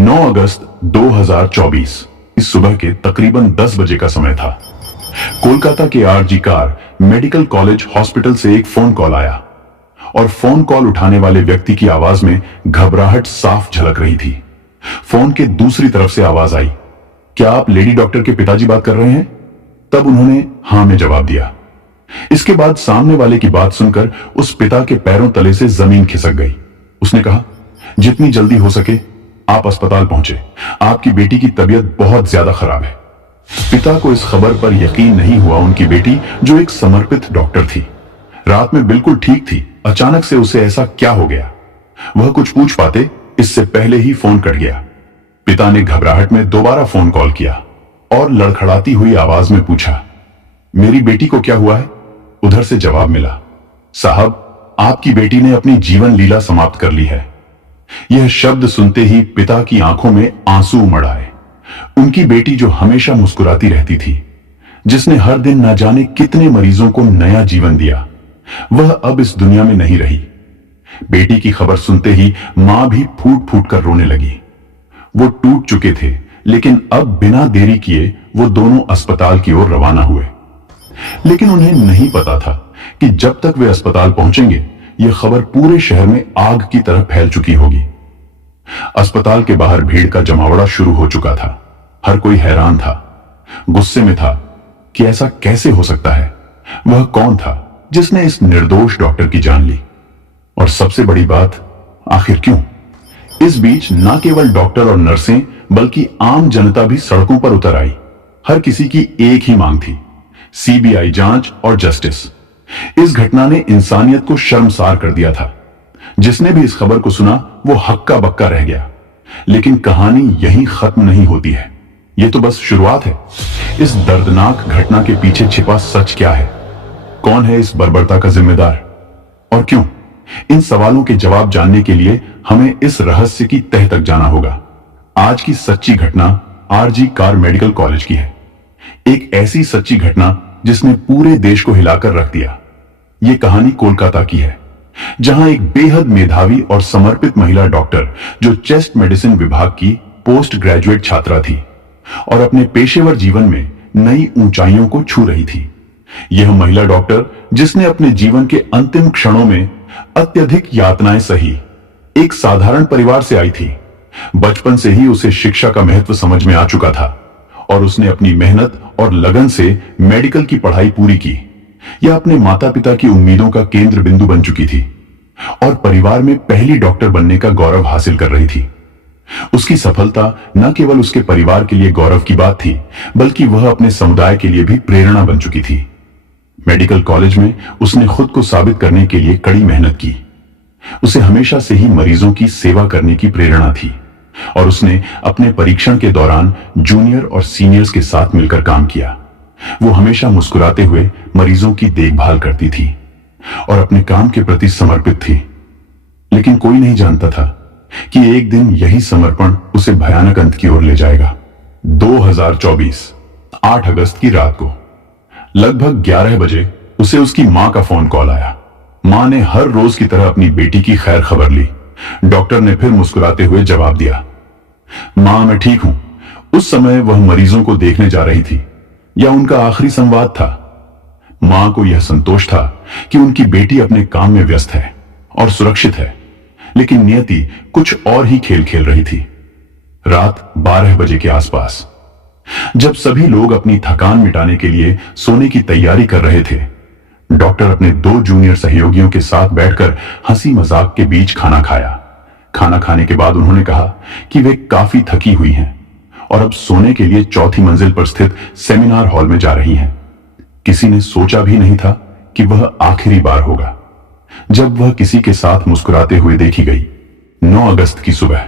9 अगस्त 2024 इस सुबह के तकरीबन 10 बजे का समय था। कोलकाता के RG Kar medical college hospital से एक फोन कॉल आया और फोन कॉल उठाने वाले व्यक्ति की आवाज में घबराहट साफ झलक रही थी। फोन के दूसरी तरफ से आवाज आई, क्या आप लेडी डॉक्टर के पिताजी बात कर रहे हैं? तब उन्होंने हां में जवाब दिया। इसके बाद सामने वाले की बात सुनकर उस पिता के पैरों तले से जमीन खिसक गई। उसने कहा, जितनी जल्दी हो सके आप अस्पताल पहुंचे, आपकी बेटी की तबीयत बहुत ज्यादा खराब है। पिता को इस खबर पर यकीन नहीं हुआ। उनकी बेटी जो एक समर्पित डॉक्टर थी, रात में बिल्कुल ठीक थी, अचानक से उसे ऐसा क्या हो गया? वह कुछ पूछ पाते इससे पहले ही फोन कट गया। पिता ने घबराहट में दोबारा फोन कॉल किया और लड़खड़ाती हुई आवाज में पूछा, मेरी बेटी को क्या हुआ है? उधर से जवाब मिला, साहब आपकी बेटी ने अपनी जीवन लीला समाप्त कर ली है। यह शब्द सुनते ही पिता की आंखों में आंसू उमड़ आए। उनकी बेटी जो हमेशा मुस्कुराती रहती थी, जिसने हर दिन न जाने कितने मरीजों को नया जीवन दिया, वह अब इस दुनिया में नहीं रही। बेटी की खबर सुनते ही मां भी फूट फूट कर रोने लगी। वो टूट चुके थे, लेकिन अब बिना देरी किए वो दोनों अस्पताल की ओर रवाना हुए। लेकिन उन्हें नहीं पता था कि जब तक वे अस्पताल पहुंचेंगे यह खबर पूरे शहर में आग की तरह फैल चुकी होगी। अस्पताल के बाहर भीड़ का जमावड़ा शुरू हो चुका था। हर कोई हैरान था, गुस्से में था कि ऐसा कैसे हो सकता है। वह कौन था जिसने इस निर्दोष डॉक्टर की जान ली? और सबसे बड़ी बात, आखिर क्यों? इस बीच न केवल डॉक्टर और नर्सें बल्कि आम जनता भी सड़कों पर उतर आई। हर किसी की एक ही मांग थी, सीबीआई जांच और जस्टिस। इस घटना ने इंसानियत को शर्मसार कर दिया था। जिसने भी इस खबर को सुना वो हक्का बक्का रह गया। लेकिन कहानी यहीं खत्म नहीं होती है, ये तो बस शुरुआत है। इस दर्दनाक घटना के पीछे छिपा सच क्या है? कौन है इस बर्बरता का जिम्मेदार और क्यों? इन सवालों के जवाब जानने के लिए हमें इस रहस्य की तह तक जाना होगा। आज की सच्ची घटना आरजी कार मेडिकल कॉलेज की है। एक ऐसी सच्ची घटना जिसने पूरे देश को हिलाकर रख दिया। यह कहानी कोलकाता की है, जहां एक बेहद मेधावी और समर्पित महिला डॉक्टर जो चेस्ट मेडिसिन विभाग की पोस्ट ग्रेजुएट छात्रा थी और अपने पेशेवर जीवन में नई ऊंचाइयों को छू रही थी। यह महिला डॉक्टर जिसने अपने जीवन के अंतिम क्षणों में अत्यधिक यातनाएं सही, एक साधारण परिवार से आई थी। बचपन से ही उसे शिक्षा का महत्व समझ में आ चुका था और उसने अपनी मेहनत और लगन से मेडिकल की पढ़ाई पूरी की। यह अपने माता पिता की उम्मीदों का केंद्र बिंदु बन चुकी थी और परिवार में पहली डॉक्टर बनने का गौरव हासिल कर रही थी। उसकी सफलता न केवल उसके परिवार के लिए गौरव की बात थी, बल्कि वह अपने समुदाय के लिए भी प्रेरणा बन चुकी थी। मेडिकल कॉलेज में उसने खुद को साबित करने के लिए कड़ी मेहनत की। उसे हमेशा से ही मरीजों की सेवा करने की प्रेरणा थी और उसने अपने परीक्षण के दौरान जूनियर और सीनियर्स के साथ मिलकर काम किया। वो हमेशा मुस्कुराते हुए मरीजों की देखभाल करती थी और अपने काम के प्रति समर्पित थी। लेकिन कोई नहीं जानता था कि एक दिन यही समर्पण उसे भयानक अंत की ओर ले जाएगा। 2024 8 अगस्त की रात को लगभग 11 बजे उसे उसकी मां का फोन कॉल आया। मां ने हर रोज की तरह अपनी बेटी की खैर खबर ली। डॉक्टर ने फिर मुस्कुराते हुए जवाब दिया, मां मैं ठीक हूं। उस समय वह मरीजों को देखने जा रही थी या उनका आखिरी संवाद था। मां को यह संतोष था कि उनकी बेटी अपने काम में व्यस्त है और सुरक्षित है, लेकिन नियति कुछ और ही खेल खेल रही थी। रात 12 बजे के आसपास जब सभी लोग अपनी थकान मिटाने के लिए सोने की तैयारी कर रहे थे, डॉक्टर अपने 2 जूनियर सहयोगियों के साथ बैठकर हंसी मजाक के बीच खाना खाया। खाना खाने के बाद उन्होंने कहा कि वे काफी थकी हुई हैं और अब सोने के लिए 4थी मंजिल पर स्थित सेमिनार हॉल में जा रही हैं। किसी ने सोचा भी नहीं था कि वह आखिरी बार होगा जब वह किसी के साथ मुस्कुराते हुए देखी गई। 9 अगस्त की सुबह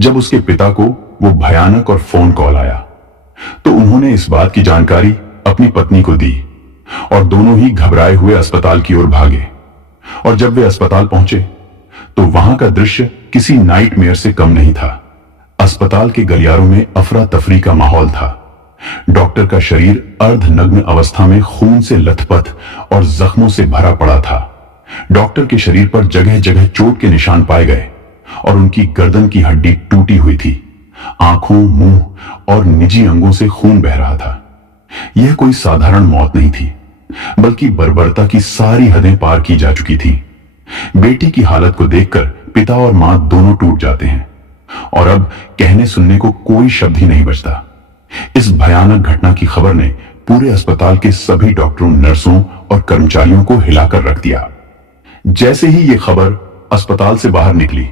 जब उसके पिता को वो भयानक और फोन कॉल आया, तो उन्होंने इस बात की जानकारी अपनी पत्नी को दी और दोनों ही घबराए हुए अस्पताल की ओर भागे। और जब वे अस्पताल पहुंचे तो वहां का दृश्य किसी नाइटमेयर से कम नहीं था। अस्पताल के गलियारों में अफरा तफरी का माहौल था। डॉक्टर का शरीर अर्धनग्न अवस्था में खून से लथपथ और जख्मों से भरा पड़ा था। डॉक्टर के शरीर पर जगह जगह चोट के निशान पाए गए और उनकी गर्दन की हड्डी टूटी हुई थी। आंखों, मुंह और निजी अंगों से खून बह रहा था। यह कोई साधारण मौत नहीं थी, बल्कि बर्बरता की सारी हदें पार की जा चुकी थी। बेटी की हालत को देखकर पिता और मां दोनों टूट जाते हैं और अब कहने सुनने को कोई शब्द ही नहीं बचता। इस भयानक घटना की खबर ने पूरे अस्पताल के सभी डॉक्टरों, नर्सों और कर्मचारियों को हिलाकर रख दिया। जैसे ही यह खबर अस्पताल से बाहर निकली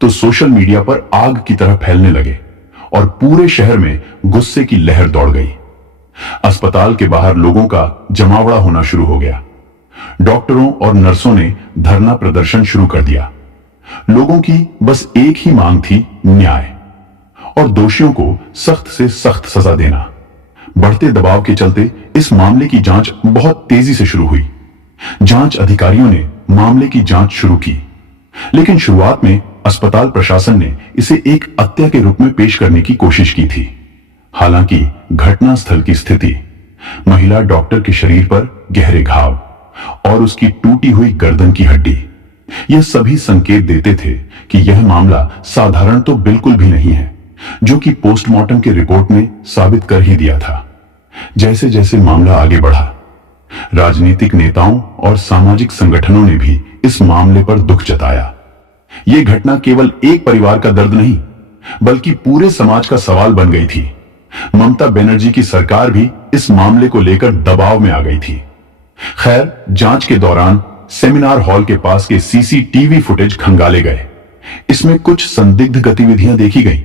तो सोशल मीडिया पर आग की तरह फैलने लगे और पूरे शहर में गुस्से की लहर दौड़ गई। अस्पताल के बाहर लोगों का जमावड़ा होना शुरू हो गया। डॉक्टरों और नर्सों ने धरना प्रदर्शन शुरू कर दिया। लोगों की बस एक ही मांग थी, न्याय और दोषियों को सख्त से सख्त सजा देना। बढ़ते दबाव के चलते इस मामले की जांच बहुत तेजी से शुरू हुई। जांच अधिकारियों ने मामले की जांच शुरू की, लेकिन शुरुआत में अस्पताल प्रशासन ने इसे एक हत्या के रूप में पेश करने की कोशिश की थी। हालांकि घटनास्थल की स्थिति, महिला डॉक्टर के शरीर पर गहरे घाव और उसकी टूटी हुई गर्दन की हड्डी, यह सभी संकेत देते थे कि यह मामला साधारण तो बिल्कुल भी नहीं है, जो कि पोस्टमार्टम की रिपोर्ट ने साबित कर ही दिया था। जैसे जैसे मामला आगे बढ़ा, राजनीतिक नेताओं और सामाजिक संगठनों ने भी इस मामले पर दुख जताया। यह घटना केवल एक परिवार का दर्द नहीं, बल्कि पूरे समाज का सवाल बन गई थी। ममता बनर्जी की सरकार भी इस मामले को लेकर दबाव में आ गई थी। खैर, जांच के दौरान सेमिनार हॉल के पास के सीसीटीवी फुटेज खंगाले गए। इसमें कुछ संदिग्ध गतिविधियां देखी गई।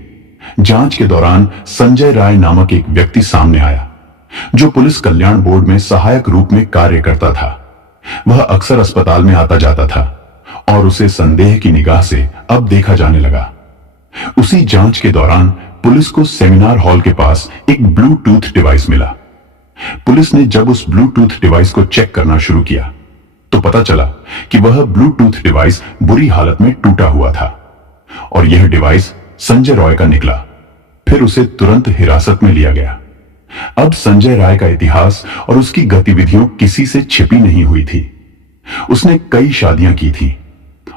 जांच के दौरान संजय राय नामक एक व्यक्ति सामने आया, जो पुलिस कल्याण बोर्ड में सहायक रूप में कार्य करता था। वह अक्सर अस्पताल में आता जाता था और उसे संदेह की निगाह से अब देखा जाने लगा। उसी जांच के दौरान पुलिस को सेमिनार हॉल के पास एक ब्लूटूथ डिवाइस मिला। पुलिस ने जब उस ब्लूटूथ डिवाइस को चेक करना शुरू किया तो पता चला कि वह ब्लूटूथ डिवाइस बुरी हालत में टूटा हुआ था और यह डिवाइस संजय रॉय का निकला। फिर उसे तुरंत हिरासत में लिया गया। अब संजय राय का इतिहास और उसकी गतिविधियों किसी से छिपी नहीं हुई थी। उसने कई शादियां की थी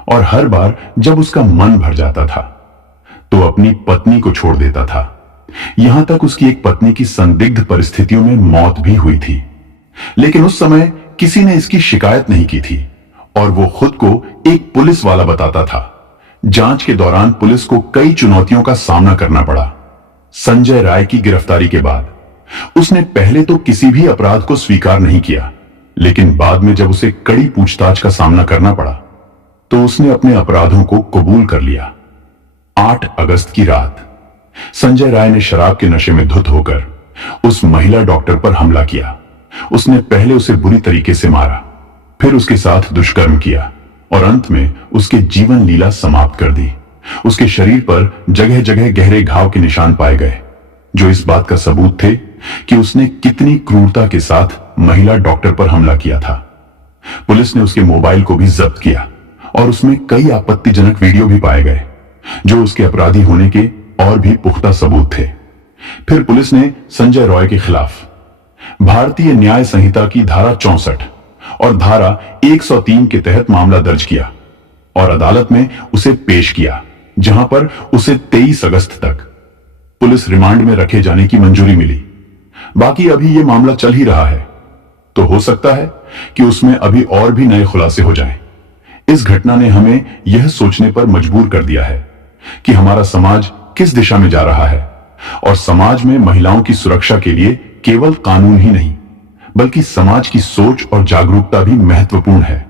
और हर बार जब उसका मन भर जाता था तो अपनी पत्नी को छोड़ देता था। यहां तक उसकी एक पत्नी की संदिग्ध परिस्थितियों में मौत भी हुई थी, लेकिन उस समय किसी ने इसकी शिकायत नहीं की थी और वो खुद को एक पुलिस वाला बताता था। जांच के दौरान पुलिस को कई चुनौतियों का सामना करना पड़ा। संजय राय की गिरफ्तारी के बाद उसने पहले तो किसी भी अपराध को स्वीकार नहीं किया, लेकिन बाद में जब उसे कड़ी पूछताछ का सामना करना पड़ा तो उसने अपने अपराधों को कबूल कर लिया। 8 अगस्त की रात संजय राय ने शराब के नशे में धुत होकर उस महिला डॉक्टर पर हमला किया। उसने पहले उसे बुरी तरीके से मारा, फिर उसके साथ दुष्कर्म किया और अंत में उसके जीवन लीला समाप्त कर दी। उसके शरीर पर जगह जगह गहरे घाव के निशान पाए गए, जो इस बात का सबूत थे कि उसने कितनी क्रूरता के साथ महिला डॉक्टर पर हमला किया था। पुलिस ने उसके मोबाइल को भी जब्त किया और उसमें कई आपत्तिजनक वीडियो भी पाए गए, जो उसके अपराधी होने के और भी पुख्ता सबूत थे। फिर पुलिस ने संजय रॉय के खिलाफ भारतीय न्याय संहिता की धारा 64 और धारा 103 के तहत मामला दर्ज किया और अदालत में उसे पेश किया, जहां पर उसे 23 अगस्त तक पुलिस रिमांड में रखे जाने की मंजूरी मिली। बाकी अभी यह मामला चल ही रहा है, तो हो सकता है कि उसमें अभी और भी नए खुलासे हो जाएं। इस घटना ने हमें यह सोचने पर मजबूर कर दिया है कि हमारा समाज किस दिशा में जा रहा है और समाज में महिलाओं की सुरक्षा के लिए केवल कानून ही नहीं, बल्कि समाज की सोच और जागरूकता भी महत्वपूर्ण है।